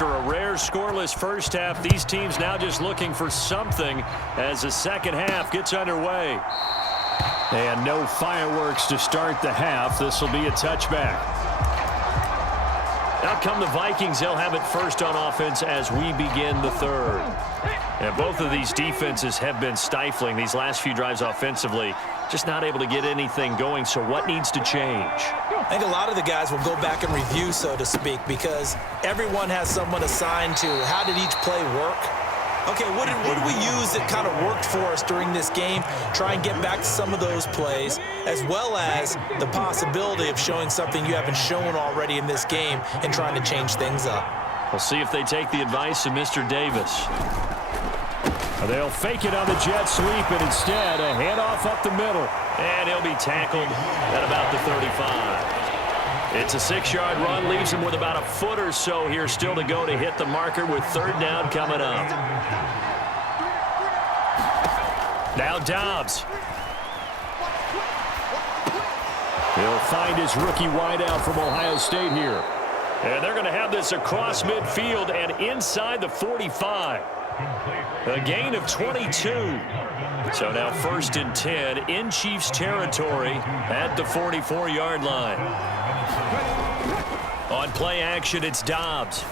After a rare scoreless first half, these teams now just looking for something as the second half gets underway. And no fireworks to start the half. This will be a touchback. Out come the Vikings. They'll have it first on offense as we begin the third. And both of these defenses have been stifling these last few drives offensively. Just not able to get anything going. So what needs to change? I think a lot of the guys will go back and review, so to speak, because everyone has someone assigned to how did each play work. Okay, what did we use that kind of worked for us during this game? Try and get back to some of those plays, as well as the possibility of showing something you haven't shown already in this game and trying to change things up. We'll see if they take the advice of Mr. Davis. They'll fake it on the jet sweep, and instead a handoff up the middle. And he'll be tackled at about the 35. It's a 6-yard run, leaves him with about a foot or so here still to go to hit the marker with third down coming up. Now Dobbs. He'll find his rookie wideout from Ohio State here. And they're going to have this across midfield and inside the 45. A gain of 22. So now 1st and 10 in Chiefs territory at the 44-yard line. On play action, it's Dobbs.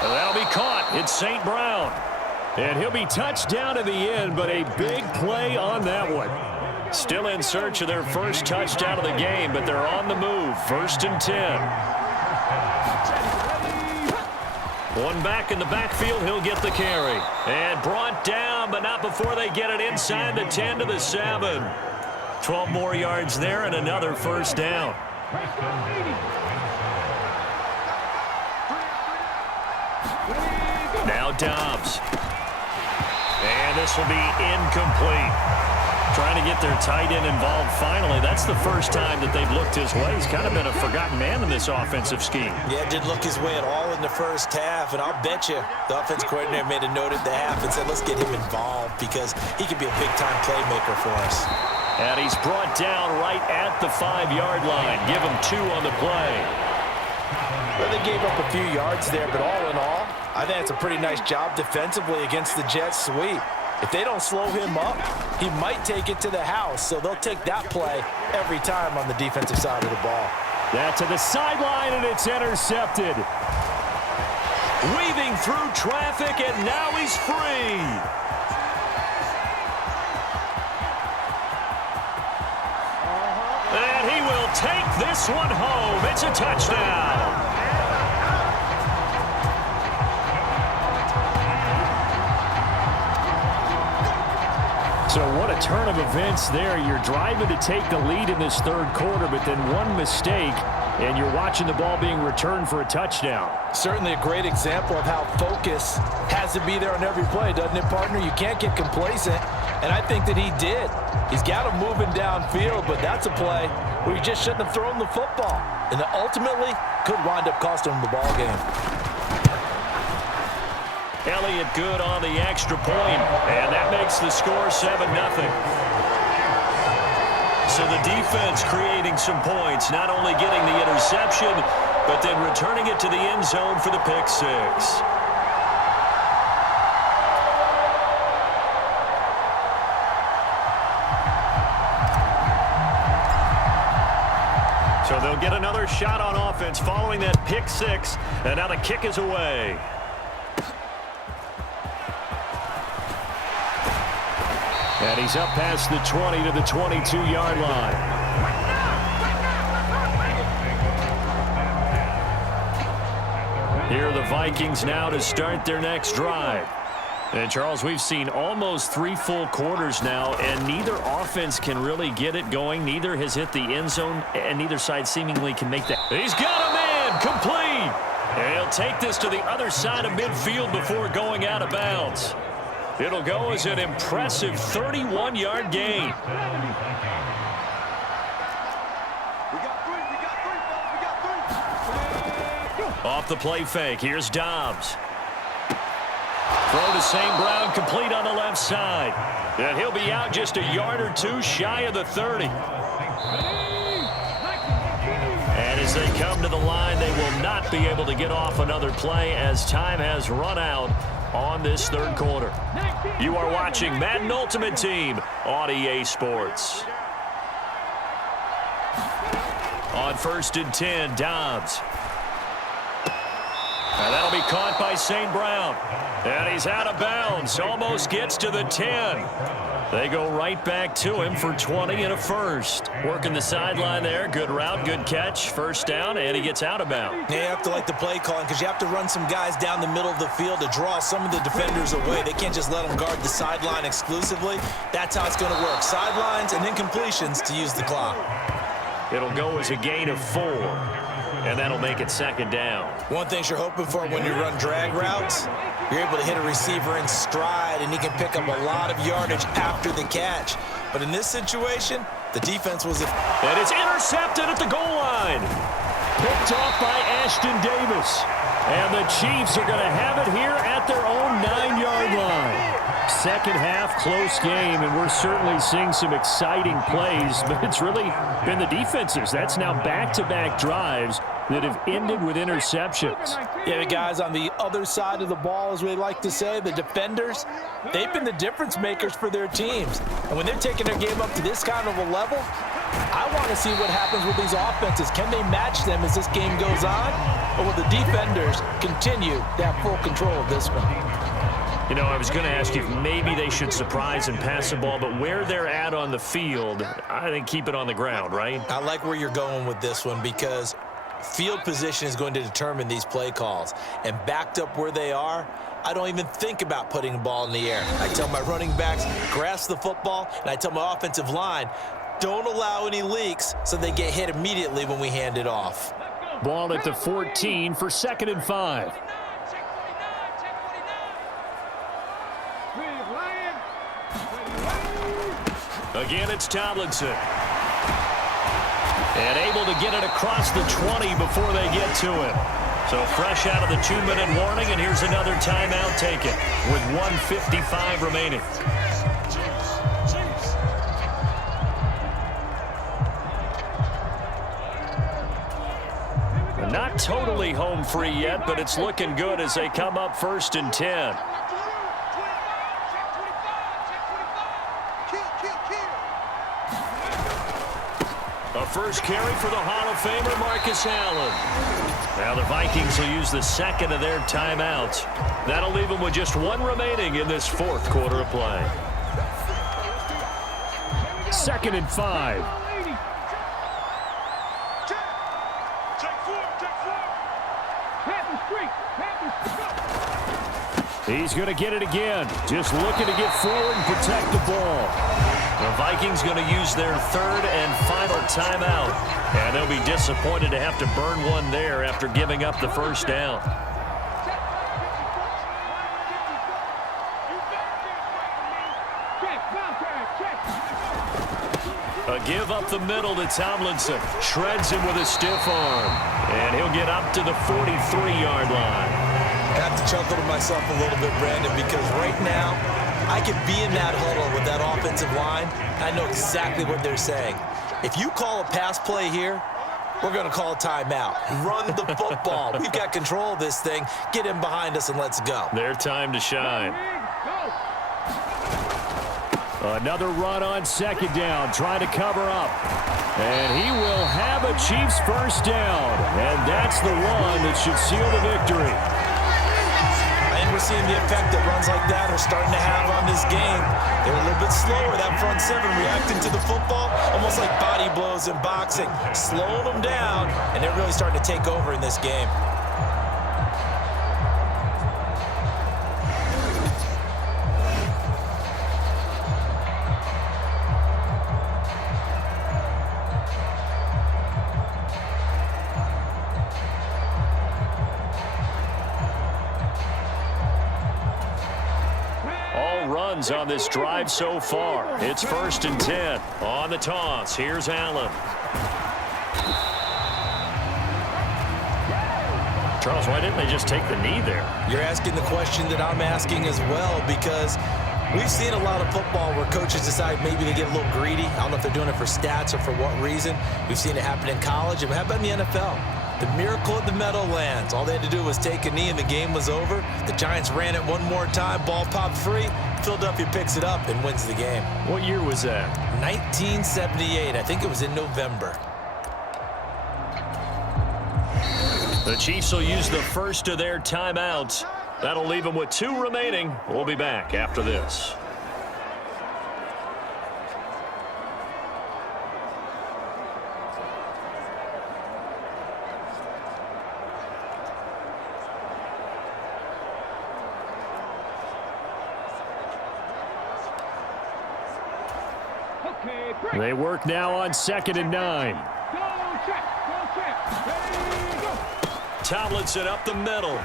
That'll be caught. It's St. Brown. And he'll be touched down in the end, but a big play on that one. Still in search of their first touchdown of the game, but they're on the move. 1st and 10. One back in the backfield, he'll get the carry. And brought down, but not before they get it inside the 10 to the 7. 12 more yards there and another first down. Now Dobbs. And this will be incomplete. Trying to get their tight end involved finally. That's the first time that they've looked his way. He's kind of been a forgotten man in this offensive scheme. Yeah, didn't look his way at all in the first half, and I'll bet you the offense coordinator made a note at the half and said, let's get him involved because he could be a big-time playmaker for us. And he's brought down right at the 5-yard line. Give him 2 on the play. Well, they gave up a few yards there, but all in all, I think it's a pretty nice job defensively against the jet sweep. If they don't slow him up, he might take it to the house, so they'll take that play every time on the defensive side of the ball. That to the sideline, and it's intercepted. Weaving through traffic, and now he's free. And he will take this one home. It's a touchdown. So what a turn of events there. You're driving to take the lead in this third quarter, but then one mistake, and you're watching the ball being returned for a touchdown. Certainly a great example of how focus has to be there on every play, doesn't it, partner? You can't get complacent, and I think that he did. He's got him moving downfield, but that's a play where you just shouldn't have thrown the football, and ultimately could wind up costing him the ball game. Elliott good on the extra point, and that makes the score 7-0. So the defense creating some points, not only getting the interception, but then returning it to the end zone for the pick 6. So they'll get another shot on offense following that pick 6, and now the kick is away. And he's up past the 20 to the 22-yard line. Here are the Vikings now to start their next drive. And, Charles, we've seen almost 3 full quarters now, and neither offense can really get it going. Neither has hit the end zone, and neither side seemingly can make that. He's got a man complete. And he'll take this to the other side of midfield before going out of bounds. It'll go as an impressive 31-yard gain. Off the play fake, here's Dobbs. Throw to St. Brown, complete on the left side. And he'll be out just a yard or 2 shy of the 30. And As they come to the line, they will not be able to get off another play as time has run out on this third quarter. You are watching Madden Ultimate Team on EA Sports. On 1st and 10, Dobbs. And that'll be caught by St. Brown. And he's out of bounds. Almost gets to the 10. They go right back to him for 20 and a first. Working the sideline there. Good route, good catch. First down, and he gets out of bounds. Yeah, you have to like the play calling because you have to run some guys down the middle of the field to draw some of the defenders away. They can't just let them guard the sideline exclusively. That's how it's going to work. Sidelines and then completions to use the clock. It'll go as a gain of 4, and that'll make it second down. One thing you're hoping for when you run drag routes, you're able to hit a receiver in stride, and he can pick up a lot of yardage after the catch. But in this situation, the defense was... And it's intercepted at the goal line. Picked off by Ashton Davis. And the Chiefs are going to have it here at their own 9-yard line. Second half, close game, and we're certainly seeing some exciting plays, but it's really been the defenses. That's now back-to-back drives that have ended with interceptions. Yeah, the guys on the other side of the ball, as we like to say, the defenders, they've been the difference makers for their teams. And when they're taking their game up to this kind of a level, I want to see what happens with these offenses. Can they match them as this game goes on? Or will the defenders continue to have full control of this one? You know, I was going to ask you if maybe they should surprise and pass the ball, but where they're at on the field, I think keep it on the ground, right? I like where you're going with this one because field position is going to determine these play calls. And backed up where they are, I don't even think about putting the ball in the air. I tell my running backs, grasp the football, and I tell my offensive line, don't allow any leaks so they get hit immediately when we hand it off. Ball at the 14 for 2nd and 5. Again, it's Tomlinson. And able to get it across the 20 before they get to him. So fresh out of the 2-minute warning, and here's another timeout taken with 1:55 remaining. Not totally home free yet, but it's looking good as they come up 1st and 10. A first carry for the Hall of Famer, Marcus Allen. Now the Vikings will use the second of their timeouts. That'll leave them with just 1 remaining in this 4th quarter of play. 2nd and 5. He's going to get it again. Just looking to get forward and protect the ball. The Vikings going to use their 3rd and final timeout. And they'll be disappointed to have to burn one there after giving up the first down. A give up the middle to Tomlinson. Shreds him with a stiff arm. And he'll get up to the 43-yard line. I have to chuckle to myself a little bit, Brandon, because right now I could be in that huddle with that offensive line. I know exactly what they're saying. If you call a pass play here, we're going to call a timeout. Run the football. We've got control of this thing. Get in behind us and let's go. Their time to shine. Another run on 2nd down, trying to cover up. And he will have a Chiefs first down. And that's the one that should seal the victory. And we're seeing the effect that runs like that are starting to have on this game. They're a little bit slower, that front 7 reacting to the football, almost like body blows in boxing, slowing them down, and they're really starting to take over in this game. On this drive so far. It's 1st and 10 on the toss. Here's Allen. Charles, why didn't they just take the knee there? You're asking the question that I'm asking as well, because We've seen a lot of football where coaches decide maybe they get a little greedy. I don't know if they're doing it for stats or for what reason. We've seen it happen in college. And how about in the NFL? The miracle of the Meadowlands. All they had to do was take a knee and the game was over. The Giants ran it one more time. Ball popped free. Philadelphia picks it up and wins the game. What year was that? 1978. I think it was in November. The Chiefs will use the first of their timeouts. That'll leave them with 2 remaining. We'll be back after this. They work now on 2nd and 9. Tomlinson up the middle.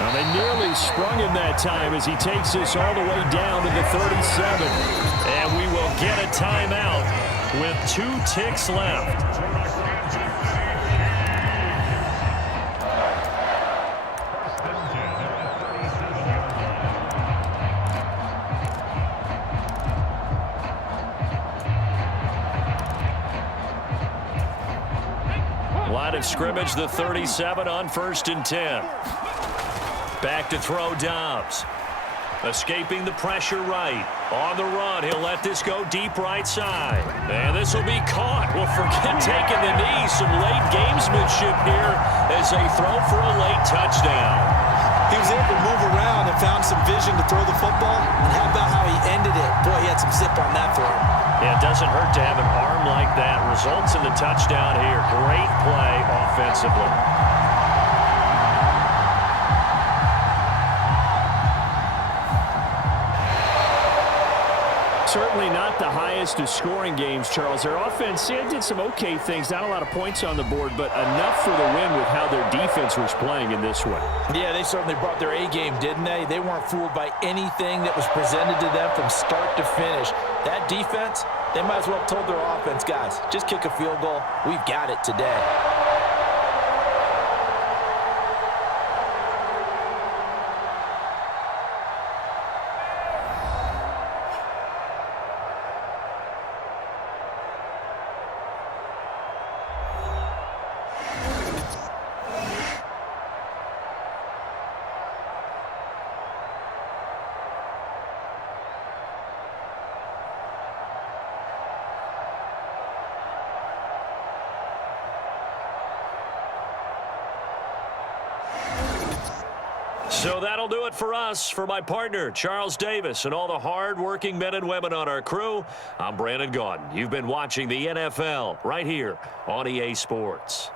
Well, they nearly sprung him that time as he takes this all the way down to the 37. And we will get a timeout with 2 ticks left. Line of scrimmage, the 37 on 1st and 10. Back to throw Dobbs. Escaping the pressure right. On the run, he'll let this go deep right side. And this will be caught. Well, forget taking the knee. Some late gamesmanship here as they throw for a late touchdown. He was able to move around and found some vision to throw the football. And how about how he ended it? Boy, he had some zip on that throw. Yeah, it doesn't hurt to have an arm like that. Results in the touchdown here. Great play offensively. Certainly not the highest of scoring games, Charles. Their offense did some okay things. Not a lot of points on the board, but enough for the win with how their defense was playing in this one. Yeah, they certainly brought their A game, didn't they? They weren't fooled by anything that was presented to them from start to finish. That defense, they might as well have told their offense, guys, just kick a field goal. We've got it today. So that'll do it for us. For my partner, Charles Davis, and all the hard-working men and women on our crew, I'm Brandon Gaudin. You've been watching the NFL right here on EA Sports.